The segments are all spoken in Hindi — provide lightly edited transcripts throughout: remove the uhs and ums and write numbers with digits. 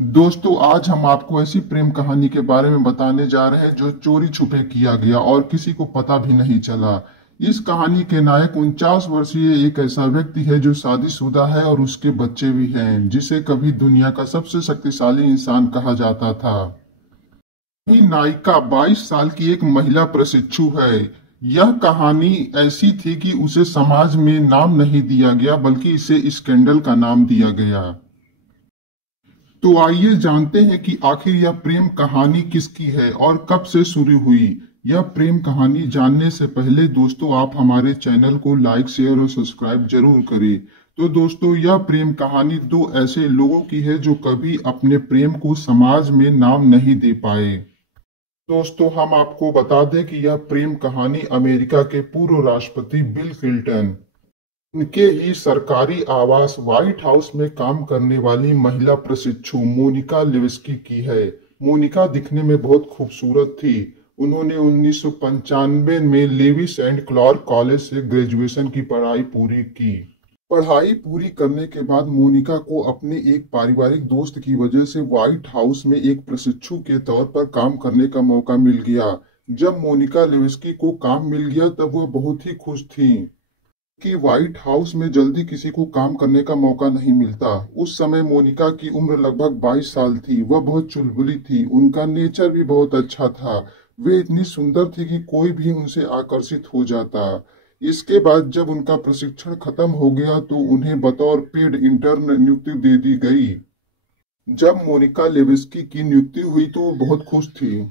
दोस्तों, आज हम आपको ऐसी प्रेम कहानी के बारे में बताने जा रहे हैं जो चोरी छुपे किया गया और किसी को पता भी नहीं चला। इस कहानी के नायक 49 वर्षीय एक ऐसा व्यक्ति है जो शादीशुदा है और उसके बच्चे भी हैं, जिसे कभी दुनिया का सबसे शक्तिशाली इंसान कहा जाता था। वही नायिका 22 साल की एक महिला प्रशिक्षु है। यह कहानी ऐसी थी कि उसे समाज में नाम नहीं दिया गया, बल्कि इसे स्कैंडल का नाम दिया गया। तो आइए जानते हैं कि आखिर यह प्रेम कहानी किसकी है और कब से शुरू हुई। यह प्रेम कहानी जानने से पहले दोस्तों, आप हमारे चैनल को लाइक, शेयर और सब्सक्राइब जरूर करें। तो दोस्तों, यह प्रेम कहानी दो ऐसे लोगों की है जो कभी अपने प्रेम को समाज में नाम नहीं दे पाए। दोस्तों, हम आपको बता दें कि यह प्रेम कहानी अमेरिका के पूर्व राष्ट्रपति बिल क्लिंटन, उनके ही सरकारी आवास व्हाइट हाउस में काम करने वाली महिला प्रशिक्षु मोनिका लेविस्की की है। मोनिका दिखने में बहुत खूबसूरत थी। उन्होंने 1995 में लेविस एंड क्लार्क कॉलेज से ग्रेजुएशन की पढ़ाई पूरी की। पढ़ाई पूरी करने के बाद मोनिका को अपने एक पारिवारिक दोस्त की वजह से व्हाइट हाउस में एक प्रशिक्षु के तौर पर काम करने का मौका मिल गया। जब मोनिका लेविस्की को काम मिल गया तब वह बहुत ही खुश थी कि व्हाइट हाउस में जल्दी किसी को काम करने का मौका नहीं मिलता। उस समय मोनिका की उम्र लगभग 22 साल थी। वह बहुत चुलबुली थी। उनका नेचर भी बहुत अच्छा था। वे इतनी सुंदर थी कि कोई भी उनसे आकर्षित हो जाता। इसके बाद जब उनका प्रशिक्षण खत्म हो गया तो उन्हें बतौर पेड इंटर्न नियुक्ति दे दी गई। जब मोनिका लेविस्की की नियुक्ति हुई तो वो बहुत खुश थी।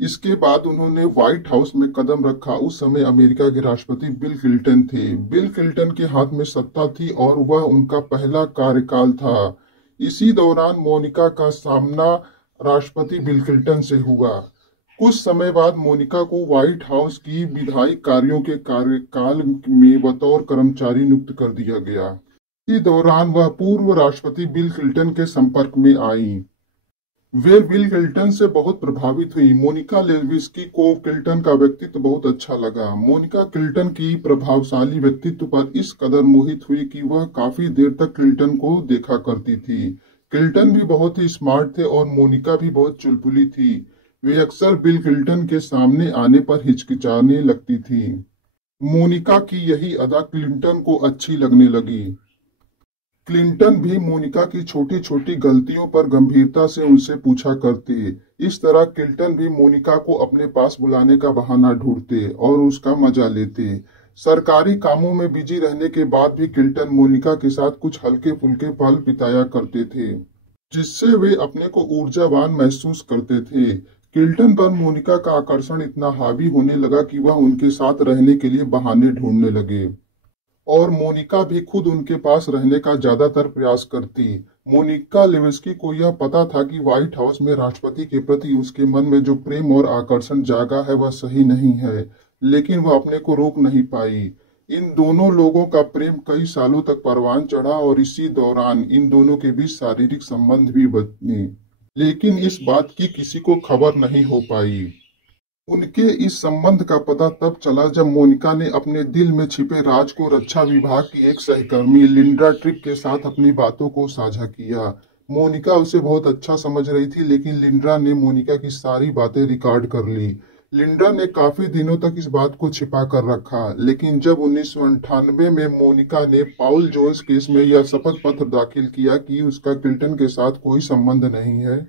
इसके बाद उन्होंने व्हाइट हाउस में कदम रखा। उस समय अमेरिका के राष्ट्रपति बिल क्लिंटन थे। बिल क्लिंटन के हाथ में सत्ता थी और वह उनका पहला कार्यकाल था। इसी दौरान मोनिका का सामना राष्ट्रपति बिल क्लिंटन से हुआ। कुछ समय बाद मोनिका को व्हाइट हाउस की विधायी कार्यों के कार्यकाल में बतौर कर्मचारी नियुक्त कर दिया गया। इसी दौरान वह पूर्व राष्ट्रपति बिल क्लिंटन के संपर्क में आई। वे बिल क्लिंटन से बहुत प्रभावित हुई। मोनिका लेविस्की को क्लिंटन का व्यक्तित्व बहुत अच्छा लगा। मोनिका क्लिंटन की प्रभावशाली व्यक्तित्व पर इस कदर मोहित हुई कि वह काफी देर तक क्लिंटन को देखा करती थी। क्लिंटन भी बहुत ही स्मार्ट थे और मोनिका भी बहुत चुलबुली थी। वे अक्सर बिल क्लिंटन के सामने आने पर हिचकिचाने लगती थी। मोनिका की यही अदा क्लिंटन को अच्छी लगने लगी। क्लिंटन भी मोनिका की छोटी छोटी गलतियों पर गंभीरता से उनसे पूछा करते। इस तरह क्लिंटन भी मोनिका को अपने पास बुलाने का बहाना ढूंढते और उसका मजा लेते। सरकारी कामों में बिजी रहने के बाद भी क्लिंटन मोनिका के साथ कुछ हल्के फुल्के पल बिताया करते थे, जिससे वे अपने को ऊर्जावान महसूस करते थे। क्लिंटन पर मोनिका का आकर्षण इतना हावी होने लगा कि वह उनके साथ रहने के लिए बहाने ढूंढने लगे और मोनिका भी खुद उनके पास रहने का ज्यादातर प्रयास करती। मोनिका लेविस्की को यह पता था कि व्हाइट हाउस में राष्ट्रपति के प्रति उसके मन में जो प्रेम और आकर्षण जागा है वह सही नहीं है, लेकिन वह अपने को रोक नहीं पाई। इन दोनों लोगों का प्रेम कई सालों तक परवान चढ़ा और इसी दौरान इन दोनों के बीच शारीरिक संबंध भी बने, लेकिन इस बात की किसी को खबर नहीं हो पाई। उनके इस संबंध का पता तब चला जब मोनिका ने अपने दिल में छिपे राज को रक्षा विभाग की एक सहकर्मी लिंडा ट्रिक के साथ अपनी बातों को साझा किया। मोनिका उसे बहुत अच्छा समझ रही थी, लेकिन लिंडा ने मोनिका की सारी बातें रिकॉर्ड कर ली। लिंडा ने काफी दिनों तक इस बात को छिपा कर रखा, लेकिन जब 1998 में मोनिका ने पाउल जोन्स केस में यह शपथ पत्र दाखिल किया कि उसका क्लिंटन के साथ कोई संबंध नहीं है,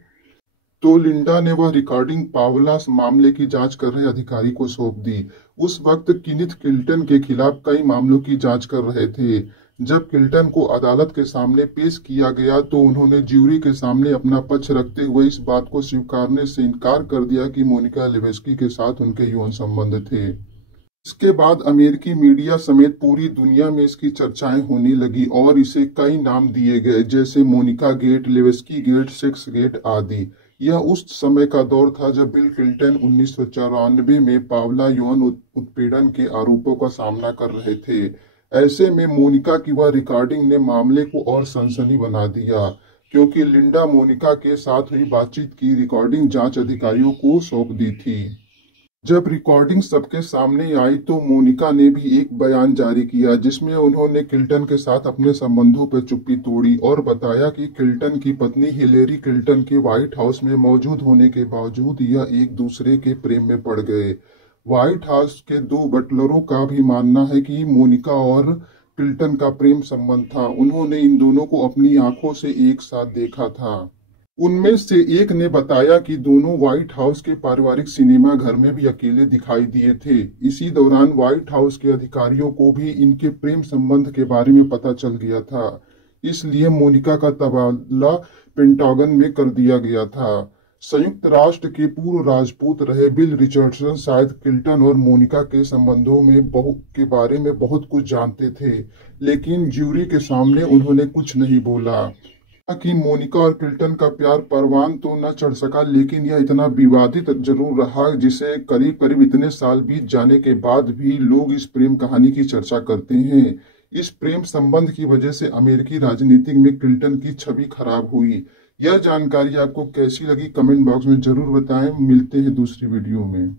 तो लिंडा ने वह रिकॉर्डिंग पावला मामले की जांच कर रहे अधिकारी को सौंप दी। उस वक्त किनिथ क्लिंटन के खिलाफ कई मामलों की जांच कर रहे थे। जब क्लिंटन को अदालत के सामने पेश किया गया तो उन्होंने ज्यूरी के सामने अपना पक्ष रखते हुए इस बात को स्वीकारने से इनकार कर दिया कि मोनिका लेविस्की के साथ उनके यौन संबंध थे। इसके बाद अमेरिकी मीडिया समेत पूरी दुनिया में इसकी चर्चाएं होने लगी और इसे कई नाम दिए गए, जैसे Monica gate, Lewinsky gate, sex gate आदि। यह उस समय का दौर था जब बिल क्लिंटन 1994 में पावला यौन उत्पीड़न के आरोपों का सामना कर रहे थे। ऐसे में मोनिका की वह रिकॉर्डिंग ने मामले को और सनसनी बना दिया, क्योंकि लिंडा मोनिका के साथ हुई बातचीत की रिकॉर्डिंग जांच अधिकारियों को सौंप दी थी। जब रिकॉर्डिंग सबके सामने आई तो मोनिका ने भी एक बयान जारी किया जिसमें उन्होंने क्लिंटन के साथ अपने संबंधों पर चुप्पी तोड़ी और बताया कि क्लिंटन की पत्नी हिलेरी क्लिंटन के व्हाइट हाउस में मौजूद होने के बावजूद यह एक दूसरे के प्रेम में पड़ गए। व्हाइट हाउस के दो बटलरों का भी मानना है कि मोनिका और क्लिंटन का प्रेम संबंध था। उन्होंने इन दोनों को अपनी आंखों से एक साथ देखा था। उनमें से एक ने बताया कि दोनों व्हाइट हाउस के पारिवारिक सिनेमा घर में भी अकेले दिखाई दिए थे। इसी दौरान व्हाइट हाउस के अधिकारियों को भी इनके प्रेम संबंध के बारे में पता चल गया था, इसलिए मोनिका का तबादला पेंटागन में कर दिया गया था। संयुक्त राष्ट्र के पूर्व राजपूत रहे बिल रिचर्डसन शायद क्लिंटन और मोनिका के संबंधों में के बारे में बहुत कुछ जानते थे, लेकिन ज्यूरी के सामने उन्होंने कुछ नहीं बोला कि मोनिका और क्लिंटन का प्यार परवान तो न चढ़ सका, लेकिन यह इतना विवादित जरूर रहा जिसे करीब करीब इतने साल बीत जाने के बाद भी लोग इस प्रेम कहानी की चर्चा करते हैं। इस प्रेम संबंध की वजह से अमेरिकी राजनीति में क्लिंटन की छवि खराब हुई। यह जानकारी आपको कैसी लगी कमेंट बॉक्स में जरूर बताएं। मिलते हैं दूसरी वीडियो में।